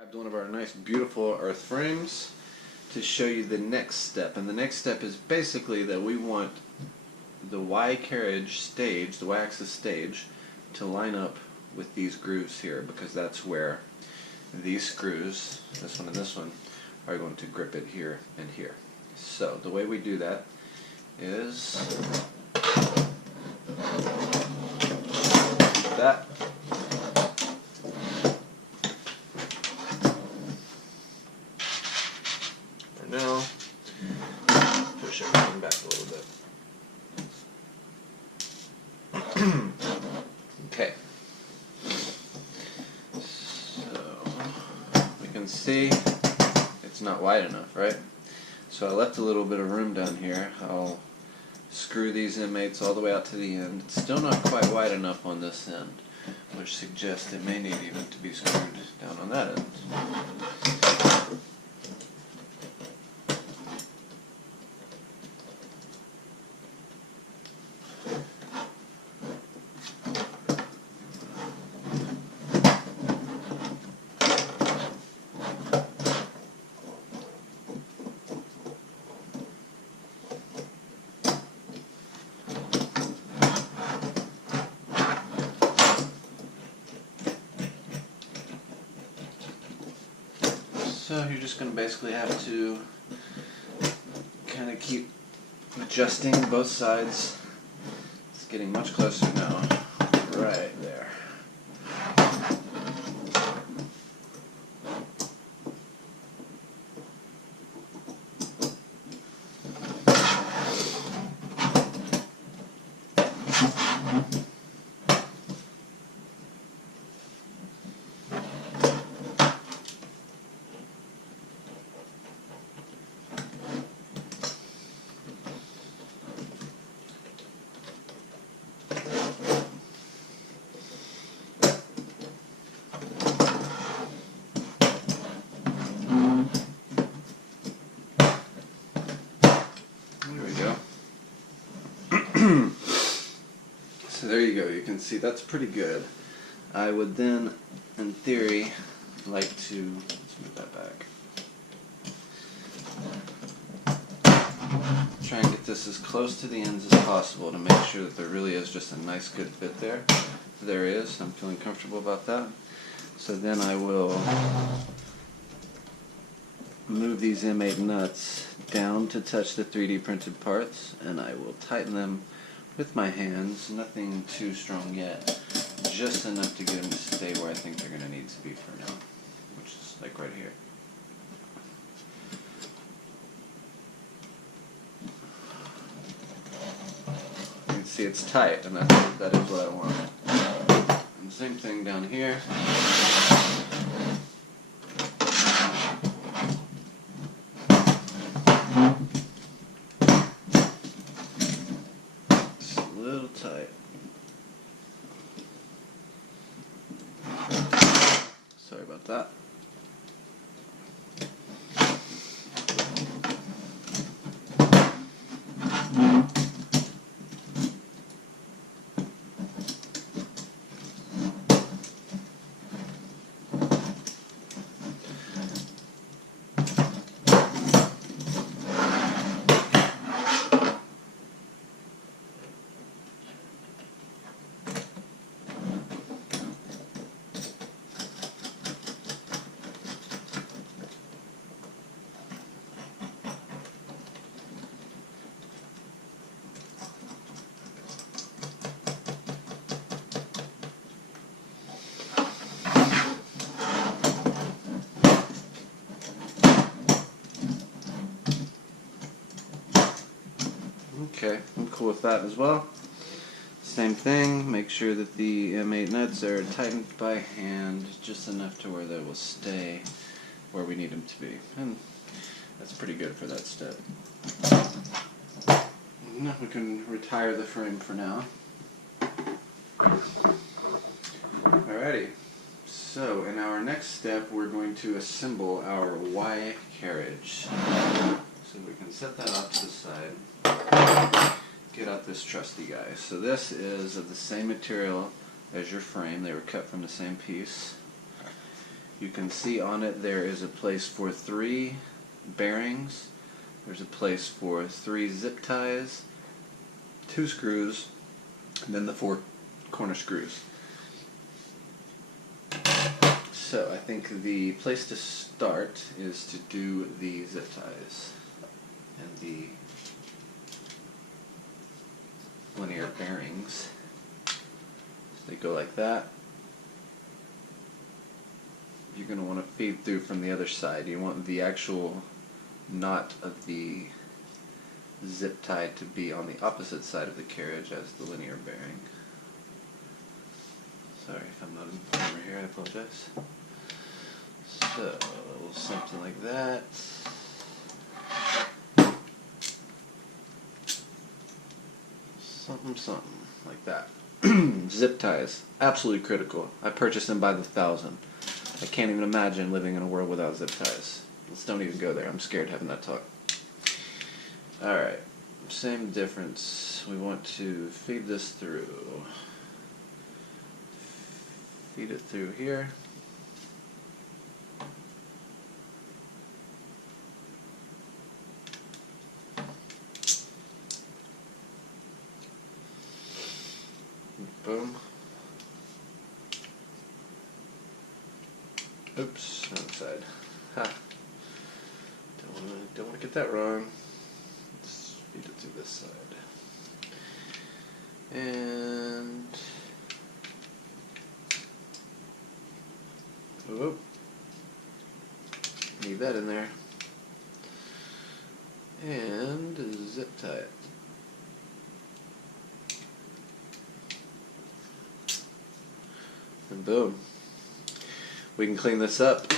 Grabbed one of our nice beautiful earth frames to show you the next step, and the next step is basically that we want the Y carriage stage, the Y-axis stage, to line up with these grooves here, because that's where these screws, this one and this one, are going to grip it here and here. So the way we do that is that. For now, push everything back a little bit. Okay. So we can see it's not wide enough, right? So I left a little bit of room down here. I'll screw these inmates all the way out to the end. It's still not quite wide enough on this end, which suggests it may need even to be screwed down on that end. So you're just going to basically have to kind of keep adjusting both sides. It's getting much closer now. Right there. So there you go, you can see that's pretty good. I would then, in theory, like to, let's move that back. Try and get this as close to the ends as possible to make sure that there really is just a nice good fit there. There is, I'm feeling comfortable about that. So then I will move these M8 nuts down to touch the 3D printed parts, and I will tighten them with my hands, nothing too strong yet, just enough to get them to stay where I think they're going to need to be for now, which is like right here. You can see it's tight, and that is what I want. And same thing down here. Tight. Sorry about that. Okay, I'm cool with that as well. Same thing, make sure that the M8 nuts are tightened by hand just enough to where they will stay where we need them to be. And that's pretty good for that step. Now we can retire the frame for now. Alrighty, so in our next step we're going to assemble our Y carriage. So we can set that off to the side. Get out this trusty guy. So this is of the same material as your frame. They were cut from the same piece. You can see on it there is a place for 3 bearings. There's a place for 3 zip ties, 2 screws, and then the 4 corner screws. So I think the place to start is to do the zip ties and the linear bearings. So they go like that. You're going to want to feed through from the other side. You want the actual knot of the zip tie to be on the opposite side of the carriage as the linear bearing. Sorry if I'm not in the camera here, I apologize. So, something like that. Something like that. Zip ties, absolutely critical. I purchased them by the 1,000. I can't even imagine living in a world without zip ties. Let's don't even go there. I'm scared having that talk. Alright, same difference. We want to feed this through. Feed it through here. Boom. Oops, wrong side. Ha. Don't want to get that wrong. Let's feed it through this side. And whoop. Leave that in there. And zip tie it. And boom. We can clean this up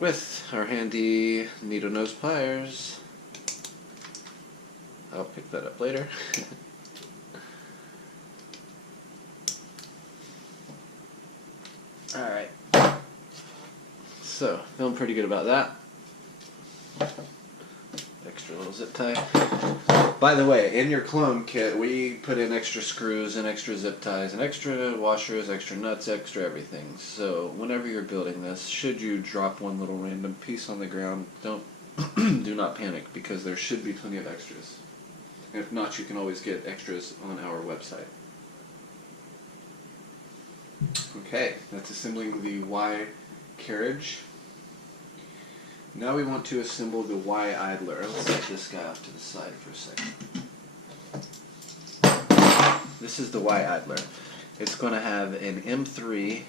with our handy needle nose pliers. I'll pick that up later. Alright. So, feeling pretty good about that. Extra little zip tie. By the way, in your clone kit, we put in extra screws and extra zip ties and extra washers, extra nuts, extra everything. So whenever you're building this, should you drop one little random piece on the ground, do not panic, because there should be plenty of extras. And if not, you can always get extras on our website. Okay, that's assembling the Y carriage. Now we want to assemble the Y idler. Let's set this guy off to the side for a second. This is the Y idler. It's going to have an M3